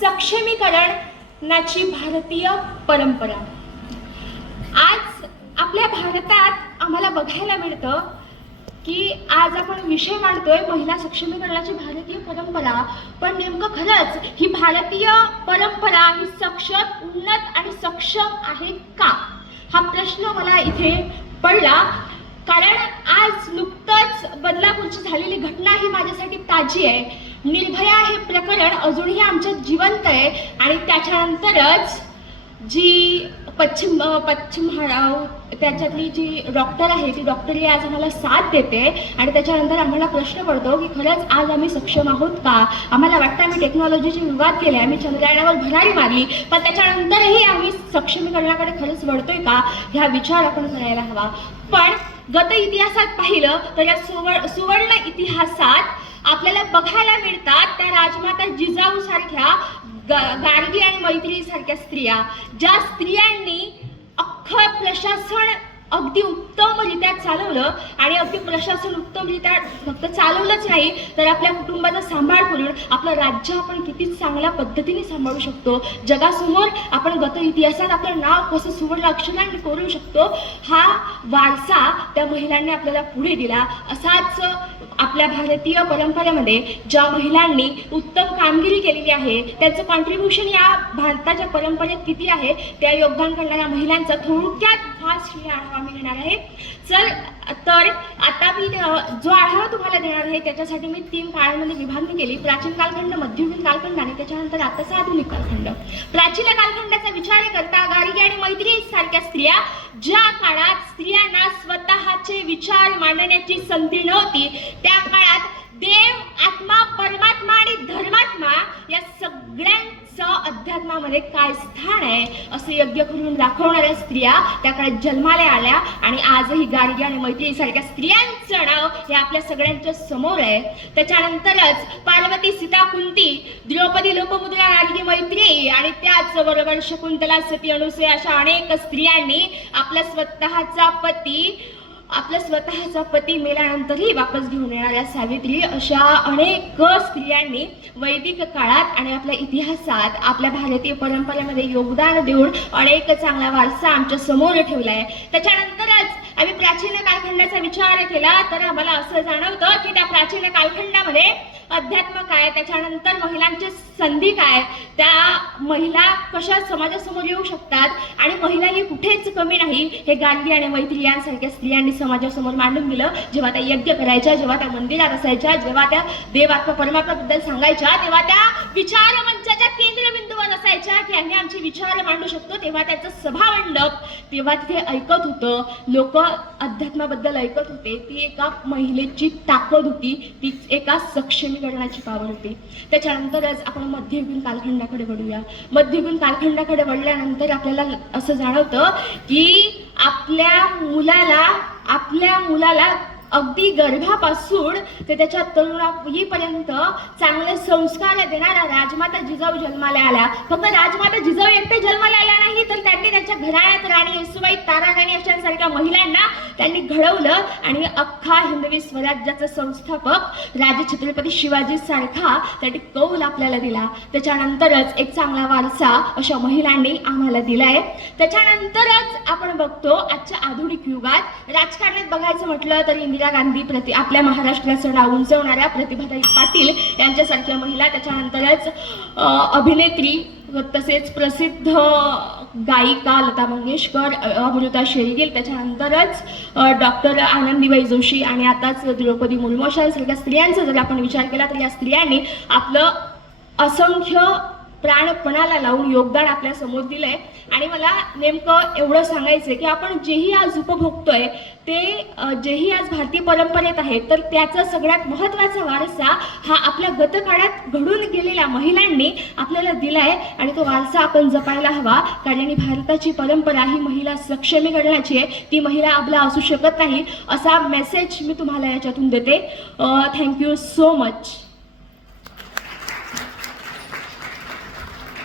सक्षमीकरणाची भारतीय परंपरा. आज आपल्या भारतात आम्हाला बघायला मिळतं की आज आपण विषय मांडतोय महिला सक्षमीकरणाची भारतीय परंपरा. पण नेमकं खरंच ही भारतीय परंपरा ही सक्षम उन्नत आणि सक्षम आहे का? हा प्रश्न मला इथे पडला. कारण आज नुकतंच बदलापूरची झालेली घटना ही माझ्यासाठी ताजी आहे. निर्भया हे प्रकरण अजूनही आमच्यात जिवंत आहे आणि त्याच्यानंतरच जी पश्चिम पश्चिम त्याच्यातली जी डॉक्टर आहे ती डॉक्टरही आज आम्हाला साथ देते आणि त्याच्यानंतर आम्हाला प्रश्न पडतो की खरंच आज आम्ही सक्षम आहोत का? आम्हाला वाटतं आम्ही टेक्नॉलॉजीची विवाद केले आम्ही चंद्रयानावर भरारी मारली पण त्याच्यानंतरही आम्ही सक्षमीकरणाकडे खरंच वळतोय का? ह्या विचार आपण करायला हवा. पण गत इतिहासात पाहिलं तर या सुवर्ण सुवर्ण इतिहासात आपल्याला बघायला मिळतात त्या राजमाता जिजाऊ सारख्या गार्गी आणि मैत्रिणीसारख्या स्त्रिया. ज्या स्त्रियांनी अख्खं प्रशासन अगदी उत्तमरित्या म्हणजे चालवलं आणि अगदी प्रशासन उत्तमरित्या म्हणजे फक्त चालवलंच नाही तर आपल्या कुटुंबाचा सांभाळ करून आपलं राज्य आपण किती चांगल्या पद्धतीने सांभाळू शकतो. जगासमोर आपण गत इतिहासात आपलं नाव कसं सुवर्ण अक्षरांनी करू शकतो हा वारसा त्या महिलांनी आपल्याला पुढे दिला. असाच आपल्या भारतीय परंपरेमध्ये ज्या महिलांनी उत्तम कामगिरी केलेली आहे त्यांचं कॉन्ट्रीब्युशन या भारताच्या परंपरेत किती आहे त्या योगदान करणाऱ्या महिलांचं थोडक्यात हे आढावा मी घेणार आहे. चल तर आता मी जो आढावा तुम्हाला देणार आहे त्याच्यासाठी मी तीन काळामध्ये विभागणी केली. प्राचीन कालखंड मध्ययुगीन कालखंड आणि त्याच्यानंतर आताचा आधुनिक कालखंड. प्राचीन कालखंडाचा विचार करता गार्गी आणि मैत्री सारख्या स्त्रिया ज्या काळात स्त्रियांना स्वतःचे विचार मांडण्याची संधी नव्हती त्या काळात अध्यात्मामध्ये काय स्थान आहे असं यज्ञ करून दाखवणाऱ्या स्त्रिया त्या काळात जन्माला आल्या आणि आजही गार्गी आणि मैत्री सारख्या स्त्रियांचं नाव हे आपल्या सगळ्यांच्या समोर आहे. त्याच्यानंतरच पार्वती सीता कुंती द्रौपदी लोपमुद्रा गार्गी मैत्री आणि त्याचबरोबर शकुंतला सती अनुसया अशा अनेक स्त्रियांनी आपला स्वतःचा पती आपला स्वतःचा पती मेल्यानंतरही वापस घेऊन येणाऱ्या सावित्री अशा अनेक स्त्रियांनी वैदिक काळात आणि आपल्या इतिहासात आपल्या भारतीय परंपरेमध्ये योगदान देऊन अनेक चांगला वारसा आमच्यासमोर ठेवला आहे त्याच्यानंतरच आम्ही प्राचीन कालखंडाचा विचार केला तर आम्हाला असं जाणवतं की त्या प्राचीन कालखंडामध्ये अध्यात्म काय त्याच्यानंतर महिलांची संधी काय त्या महिला कशा समाजासमोर येऊ शकतात आणि महिला ही कुठेच कमी नाही. हे गांधी आणि मैत्री यांसारख्या स्त्रियांनी समाजासमोर मांडून दिलं. जेव्हा त्या यज्ञ करायच्या जेव्हा त्या मंदिरात असायच्या जेव्हा त्या देवात्मा परमात्माबद्दल सांगायच्या तेव्हा त्या विचार मंचाच्या केंद्रबिंदूवर असायच्या की आम्ही आमचे विचार मांडू शकतो. तेव्हा त्याचं सभा मंडप तेव्हा तिथे ऐकत होतं. लोक अध्यात्माबद्दल ऐकत होते ती एका महिलेची ताकद होती ती एका सक्षमीकरणाची पावर होती. त्याच्यानंतरच आपण मध्ययुगीन कालखंडाकडे वळूया. मध्ययुगीन कालखंडाकडे वळल्यानंतर आपल्याला असं जाणवतं की आपल्या मुलाला आपल्या मुलाला अगदी गर्भापासून ते त्याच्या तरुणाईपर्यंत चांगले संस्कार देणारा राजमाता जिजाऊ जन्माला आल्या फक्त राजमाता जिजाऊ एकटे जन्माला आल्या नाही तर त्यांनी त्यांच्या घराण्यात राणी येसुबाई तारा राणी अशांसारख्या महिलांना त्यांनी घडवलं आणि अख्खा हिंदवी स्वराज्याचा संस्थापक राजे छत्रपती शिवाजी सारखा त्याने कौल आपल्याला दिला. त्याच्यानंतरच एक चांगला वारसा अशा महिलांनी आम्हाला दिलाय. त्याच्यानंतरच आपण बघतो आजच्या आधुनिक युगात राजकारणात बघायचं म्हटलं तर इंदिरा गांधी प्रति आपल्या महाराष्ट्राचं नाव उंचवणाऱ्या प्रतिभाताई पाटील यांच्यासारख्या महिला त्याच्यानंतरच अभिनेत्री तसेच प्रसिद्ध गायिका लता मंगेशकर अमृता शेरगिल त्याच्यानंतरच डॉक्टर आनंदीबाई जोशी आणि आताच द्रौपदी मुर्मू अशांसारख्या स्त्रियांचा जर आपण विचार केला तर या स्त्रियांनी आपलं असंख्य प्राणपणाला लावून योगदान आपल्यासमोर दिलंय. आणि मला नेमकं एवढं सांगायचं की आपण जेही आज उपभोगतोय ते जेही आज भारतीय परंपरेत आहे तर त्याचा सगळ्यात महत्त्वाचा वारसा हा आपल्या गतकाळात घडून गेलेल्या महिलांनी आपल्याला दिलाय. आणि तो वारसा आपण जपायला हवा कारण भारताची परंपरा ही महिला सक्षमीकरणाची आहे. ती महिला आपला असू शकत नाही असा मेसेज मी तुम्हाला याच्यातून देते. Thank you so much